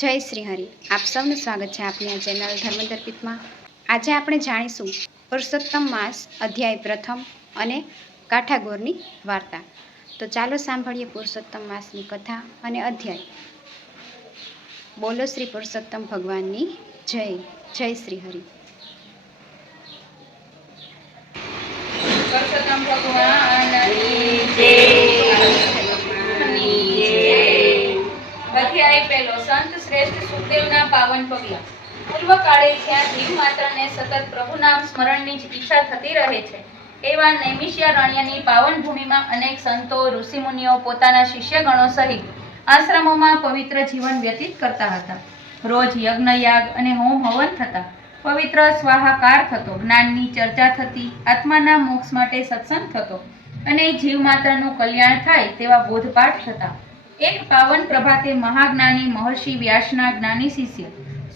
જય શ્રી હરિ. આપ સૌનું સ્વાગત છે આપની આ ચેનલ ધર્મદર્પિતમાં. આજે આપણે જાણીશું પુરુષોત્તમ માસ અધ્યાય પ્રથમ અને કાઠાગોરની વાર્તા. તો ચાલો સાંભળીએ પુરુષોત્તમ માસની કથા અને અધ્યાય. બોલો શ્રી પુરુષોત્તમ ભગવાનની જય. જય શ્રી હરિ. પુરુષોત્તમ ભગવાનની જય. અધ્યાય પહેલો. સંત શ્રેષ્ઠ સુખદેવના પાવન પગલાં. પૂર્વકાળે જ્યાં જીવ માત્રને સતત પ્રભુ નામ સ્મરણની જ ઈચ્છા થતી રહે છે, એવા નૈમિષારણ્યની પાવન ભૂમિમાં અનેક સંતો ઋષિમુનિઓ પોતાના શિષ્યગણો સહિત આશ્રમોમાં પવિત્ર જીવન વ્યતીત કરતા હતા. રોજ યજ્ઞ યાગ અને હોમ હવન થતા, પવિત્ર સ્વાહાકાર થતો, જ્ઞાનની ચર્ચા થતી, આત્માના મોક્ષ માટે સત્સંગ થતો અને જીવ માત્રનું કલ્યાણ થાય તેવા બોધપાઠ થતા. એક પાવન પ્રભાતે મહાજ્ઞાની મહર્ષિ વ્યાસના જ્ઞાની શિષ્ય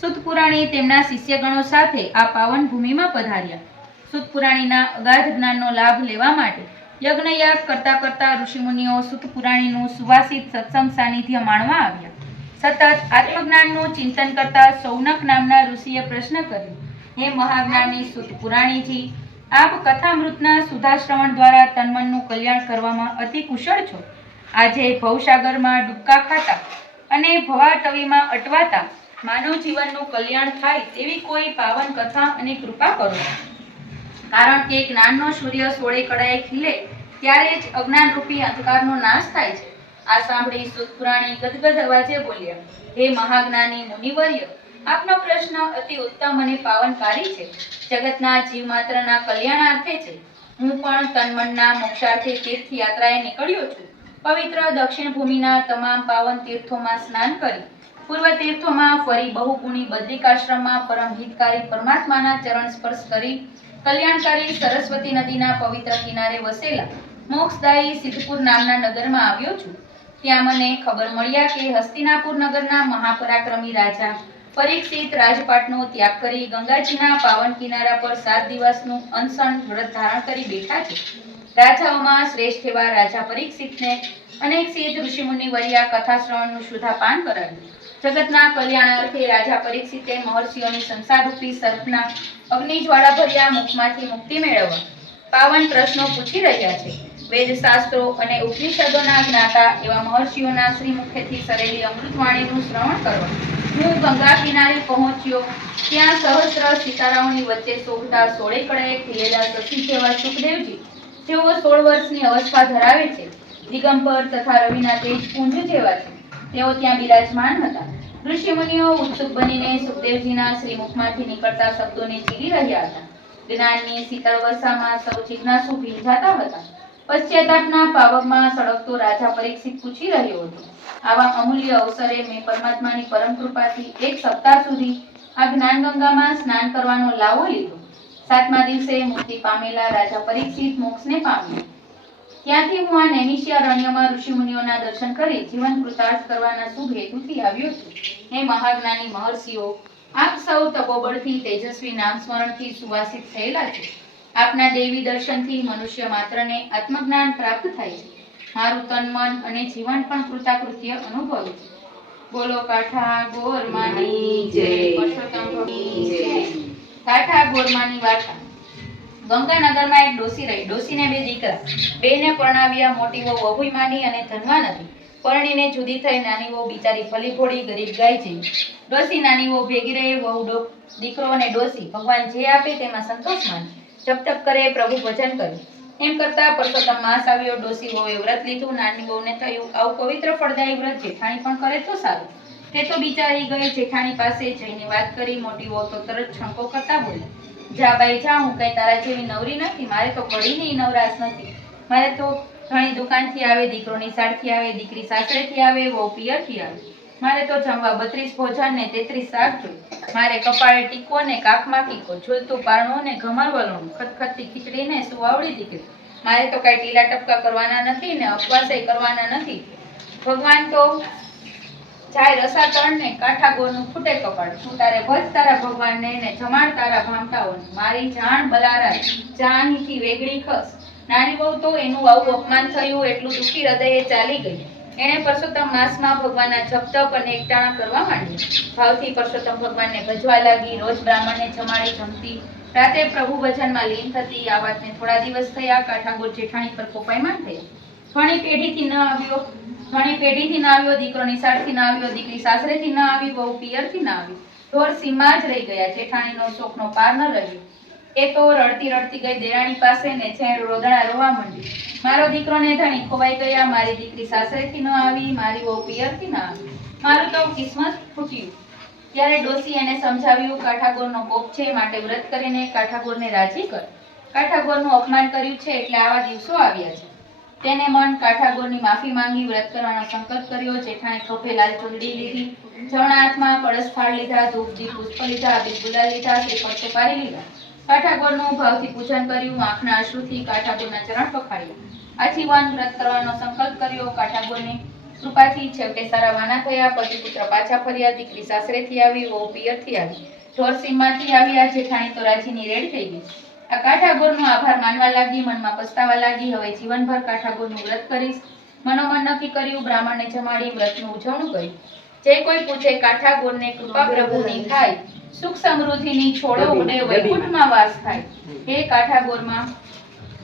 સુત પુરાણી તેમના શિષ્યગણો સાથે આ પાવન ભૂમિમાં પધાર્યા. સુત પુરાણીના અગાધ જ્ઞાનનો લાભ લેવા માટે યજ્ઞયાગ કરતા કરતા ઋષિમુનિઓ સુત પુરાણીનું સુવાસિત સત્સંગ સાનિધ્ય માણવા આવ્યા. સતત આત્મજ્ઞાનનું ચિંતન કરતા સૌનક નામના ઋષિએ પ્રશ્ન કર્યો, હે મહાજ્ઞાની સુત પુરાણીજી, આપ કથામૃતના સુધાશ્રવણ દ્વારા તન્મનનું કલ્યાણ કરવામાં અતિ કુશળ છો. આજે ભવસાગરમાં ડૂબકા ખાતા અને ભવાટવીમાં અટવાતા માનવ જીવનનું કલ્યાણ થાય તેવી કોઈ પાવન કથા અને કૃપા કરો. કારણ કે જ્ઞાનનો સૂર્ય સોળે કળાએ ખીલે ત્યારે જ અજ્ઞાનરૂપી અંધકારનો નાશ થાય છે. આ સાંભળી સુત પુરાણી ગદગદ અવાજે બોલ્યા, હે મહાજ્ઞાની મુનિવર્ય, આપનો પ્રશ્ન અતિ ઉત્તમ અને પાવનકારી છે. જગતના જીવ માત્રના કલ્યાણાર્થે છે. હું પણ તન્મનના મોક્ષાર્થે તીર્થયાત્રાએ નીકળ્યો છું. પવિત્ર દક્ષિણ ભૂમિના તમામ પાવન તીર્થોમાં સ્નાન કરી, પૂર્વ તીર્થોમાં ફરી બહુગુણી બદ્રિકાશ્રમમાં પરમ હિતકારી પરમાત્માના ચરણ સ્પર્શ કરી, કલ્યાણકારી સરસ્વતી નદીના પવિત્ર કિનારે વસેલા મોક્ષદાયી સિદ્ધપુર નામના નગરમાં આવ્યો છું. ત્યાં મને ખબર મળ્યા કે હસ્તિનાપુર નગરના મહાપરાક્રમી રાજા પરીક્ષિત રાજપાટનો ત્યાગ કરી ગંગાજીના પાવન કિનારા પર 7 દિવસનું અનશન વ્રત ધારણ કરી બેઠા છે. રાજાઓમાં શ્રેષ્ઠ એવા રાજા પરીક્ષિતને અનેક સિદ્ધ ઋષિમુનિ વર્યા કથા શ્રવણનું શુદ્ધાપાન કરાવ્યું. જગતના કલ્યાણાર્થે રાજા પરીક્ષિતે મહર્ષિઓની સંસારરૂપી સર્પના અગ્નિજ્વાળા ભર્યા મુખમાંથી મુક્તિ મેળવવા પાવન પ્રશ્નો પૂછી રહ્યા છે. વેદ શાસ્ત્રો અને ઉપનિષદોના જ્ઞાતા એવા મહર્ષિઓના શ્રી મુખેથી સરેલી અમૃતવાણીનું શ્રવણ કરવા હું ગંગા કિનારે પહોંચ્યો. ત્યાં સહસ્ર સિતારાઓની વચ્ચે શોભતા સોળે કળાએ ખીલેલા શશી જેવા સુખદેવજી, જેઓ 16 વર્ષની અવસ્થા ધરાવે છે, દિગંબર તથા રવિના તેજ પુંજ જેવા છે, તેઓ ત્યાં બિરાજમાન હતા. ઋષિમુનિઓ ઉત્સુક બનીને સુખદેવજીના શ્રીમુખમાંથી નીકળતા શબ્દોને ચીલી રહ્યા હતા. જ્ઞાનની શીતળ વર્ષામાં સૌ જિજ્ઞાસુ ભીંજાતા હતા. પશ્ચાતાપના પાવકમાં સળગતો રાજા પરીક્ષિત પૂછી રહ્યો હતો, આવા અમૂલ્ય અવસરે મેં પરમાત્માની પરમ કૃપાથી 1 સપ્તાહ સુધી આ જ્ઞાનગંગામાં સ્નાન કરવાનો લાવો લીધો. 7મા દિવસે મુક્તિ પામેલા રાજા પરીક્ષિત મોક્ષને પામ્યા. ત્યાંથી હું આ નૈમિષારણ્યમાં ઋષિમુનિઓના દર્શન કરી જીવન કૃતાર્થ કરવાના શુભ હેતુથી આવ્યો છું. હે મહાજ્ઞાની મહર્ષિઓ, આપ સૌ તપોબળથી તેજસ્વી નામ સ્મરણથી સુવાસિત થયેલા છો. આપના દેવી દર્શનથી મનુષ્ય માત્રને આત્મજ્ઞાન પ્રાપ્ત થાય છે. મારું તન મન અને જીવન પણ કૃતાકૃત્ય અનુભવે છે. બોલો કાઠા ગોરમાની જય. પુરુષોત્તમ ભગવાનની જય. કાઠા ગોરમાની વાર્તા. ગંગાનગરમાં એક ડોસી રહી. ડોસીને 2 દીકરા. બેને પરણાવ્યા. મોટી વહુ અભિમાની અને ધનવાન હતી. પરણીને જુદી થઈ નાની વહુ બિચારી ફલી ભોળી ગરીબ ગાય જેવી. ડોસી નાની વહુ ભેગી રહે. વહુ દીકરો અને ડોસી ભગવાન જે આપે તેમાં સંતોષ માને, જપ તપ કરે, પ્રભુ ભજન કરે. એમ કરતા પુરુષોત્તમ માસ આવ્યો. ડોસી વહુએ વ્રત લીધું. નાની વહુને થયું, આવું પવિત્ર ફળદાયી વ્રત જેઠાણી પણ કરે તો સારું. તે તો બિચારી ગઈ જેઠાણી પાસે જઈને વાત કરી. મોટી વહુ તો તરત છંકો કરતા બોલી, જા બાઈ જા, હું કઈ તારા જેવી નવરી નથી. મારે તો ઘડીની નવરાશ નથી. મારે તો ઘણી દુકાનથી આવે, દીકરો નિશાળથી આવે, દીકરી સાસરેથી આવે, વહુ પિયરથી આવે. મારે તો જમવા 32 ભોજન ને 33 શાક જોઈએ. મારે કપાળે ટીકો ને કાખમાં ટીકો, ઝૂલતું પારણું ને ઘમર વલોણું, ખતખતતી ખીચડી ને સુવાવડી દીકરી. મારે તો કઈ ટીલા ટપકા કરવાના નથી ને અપવાસે કરવાના નથી. ભગવાન તો જાય રસા તળ ને કાઠા ગોરનું ફૂટે કપાળ. તું તારે ભજ તારા ભગવાનને ને જમાડ તારા ભામટાઓને. મારી જાણ બલારા, જાનથી વેગળી ખસ. નાની વહુ તો એનું આવું અપમાન થયું એટલું દુઃખી હૃદયે ચાલી ગઈ. એણે પરસોત્તમ માસમાં ભગવાનના જપ તપ અને એકટાણા કરવા માંડ્યા. ભાવથી પરસોત્તમ ભગવાનને ભજવા લાગી. રોજ બ્રાહ્મણને જમાડી જમતી, રાતે પ્રભુ ભજનમાં લીન થતી. આ વાતને થોડા દિવસ થયા. કાઠાગોર જેઠાણી પર કોપાયમાન થયા. ઘણી પેઢીથી ન આવ્યો, દીકરો નિશાળથી ન આવ્યો, દીકરી સાસરેથી ન આવી, વહુ પિયરથી ન આવી. ઢોર સીમમાં જ રહી ગયા. જેઠાણીનો શોકનો પાર ન રહ્યો. એ તો રડતી રડતી ગઈ દેરાણી પાસે ને છેણ રોદણા રોવા માંડી. મારો દીકરો ને ધણી ખોવાઈ ગયા, મારી દીકરી સાસરેથી ન આવી, મારી વહુ પિયરથી ન આવી, મારું તો કિસ્મત ફૂટ્યું. ત્યારે ડોસી એને સમજાવ્યું, કાઠાગોરનો કોપ છે, માટે વ્રત કરીને કાઠાગોરને રાજી કર. કાઠાગોરનું અપમાન કર્યું છે એટલે આવા દિવસો આવ્યા છે. તેને મન કાઠાગોરની માફી માંગી વ્રત કરવાનો સંકલ્પ કર્યો. જેઠાણે ખભે લાલ ચૂંદડી લીધી, જમણા હાથમાં કળશ થાળ લીધા, ધૂપ દીપ પુષ્પ લીધા, અબીલ ગુલાલ લીધા, શ્રીફળ સુપારી લીધા. કાઠાગોરનું ભાવથી પૂજન કર્યું. આંખના અશ્રુથી કાઠાગોરના ચરણ પખાડ્યા. આજીવન વ્રત કરવાનો સંકલ્પ કર્યો. કાઠાગોરની કૃપાથી છેવટે સારા વાના થયા. પતિ પુત્ર પાછા ફર્યા. દીકરી સાસરેથી આવી, વહુ પિયરથી આવી, ઢોર સીમમાંથી આવ્યા. જેઠાણી તો રાજીની રેડ થઈ ગઈ. આ કાઠાગોરનો આભાર માનવા લાગી, મનમાં પસ્તાવા લાગી. હવે જીવનભર કાઠાગોરનું વ્રત કરીશ. મનોમન નક્કી કર્યું. બ્રાહ્મણને જમાડી વ્રતનું ઉજવણું કર્યું. જે કોઈ પૂછે કાઠાગોરને કૃપા પ્રભુની થાય, સુખ સમૃદ્ધિની છોડો ઉડે, વૈકુંઠમાં વાસ થાય. હે કાઠાગોરમાં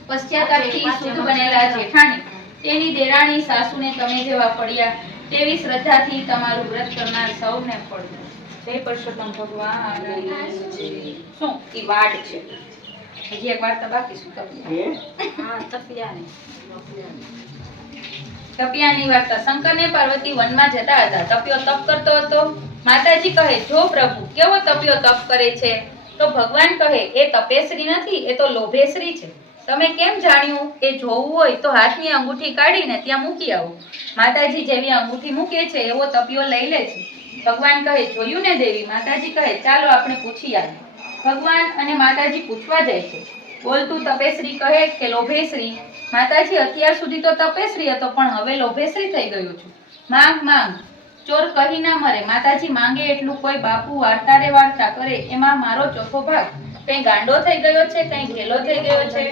પશ્ચાતાપથી શુદ્ધ બનેલા જેઠાણી, તેની દેરાણી સાસુને તમે જેવા ફળ્યા, તેવી શ્રદ્ધાથી તમારું વ્રત કરનાર સૌને ફળજો. જય પરસોત્તમ ભગવાન. શું ઈ વાડ છે? હજી એક વાર્તા બાકી. શું તપિયાની વાર્તા. શંકરને પાર્વતી વનમાં જતા હતા. તપિયો તપ કરતો હતો. માતાજી કહે, જો પ્રભુ કેવો તપિયો તપ કરે છે? તો ભગવાન કહે, એ તપેશ્રી નથી, એ તો લોભેશ્રી છે. તમે કેમ જાણ્યું? એ જોવું હોય તો હાથની અંગૂઠી કાઢીને ત્યાં મૂકી આવો. માતાજી જેવી અંગૂઠી મૂકે છે એવો તપિયો લઈ લે છે. ભગવાન કહે, જોયું ને દેવી? માતાજી કહે, ચાલો આપણે પૂછી આવીએ. ભગવાન અને માતાજી પૂછવા જાય છે. બોલ તું તપેશ્રી કહે કે લોભેશ્રી? માતાજી, અત્યાર સુધી તો તપેશ્રી હતો, પણ હવે લોભેશ્રી થઈ ગયો છું. માંગ માંગ, ચોર કહી ના મરે. માતાજી માંગે એટલું. કોઈ બાપુ વાર્તા રે વાર્તા કરે, એમાં મારો ચોથો ભાગ. કઈ ગાંડો થઈ ગયો છે, કઈ ઘેલો થઈ ગયો છે.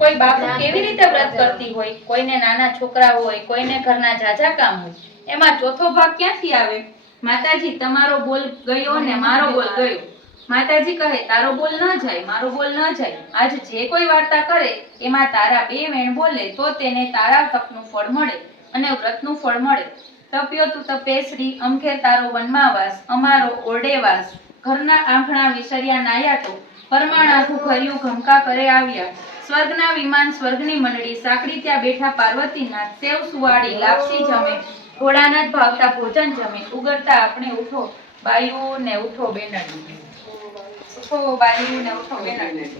કોઈ બાપુ કેવી રીતે વ્રત કરતી હોય, કોઈને નાના છોકરા હોય, કોઈને ઘરના જાજા કામ હોય, એમાં ચોથો ભાગ ક્યાંથી આવે? માતાજી, તમારો બોલ ગયો ને મારો બોલ ગયો. માતાજી કહે, તારો બોલ ન જાય, મારો બોલ ન જાય. આજ જે કોઈ વાર્તા કરે એમાં તારા બે વેણ બોલે તો તેને તારા તપનું ફળ મળે અને વ્રતનું ફળ મળે. તપ્યો તું તપેશ્રી, અમખે તારો વનમાં વાસ, અમારો ઓરડે વાસ. ઘરના આંગણા વિસર્યા નાયા તો, પરમાણાખું ઘર્યું ઘમકા કરે આવ્યા. સ્વર્ગના વિમાન સ્વર્ગની મંડળી, સાંકડી ત્યાં બેઠા પાર્વતીનાથ. સેવ સુવાડી લાપસી જમે, ભોળાનાથ ભાવતા ભોજન જમે. ઉગરતા આપણે ઉઠો બાયું ને ઉઠો બેનડી. ઉઠો બાયું ને ઉઠો બેનડી.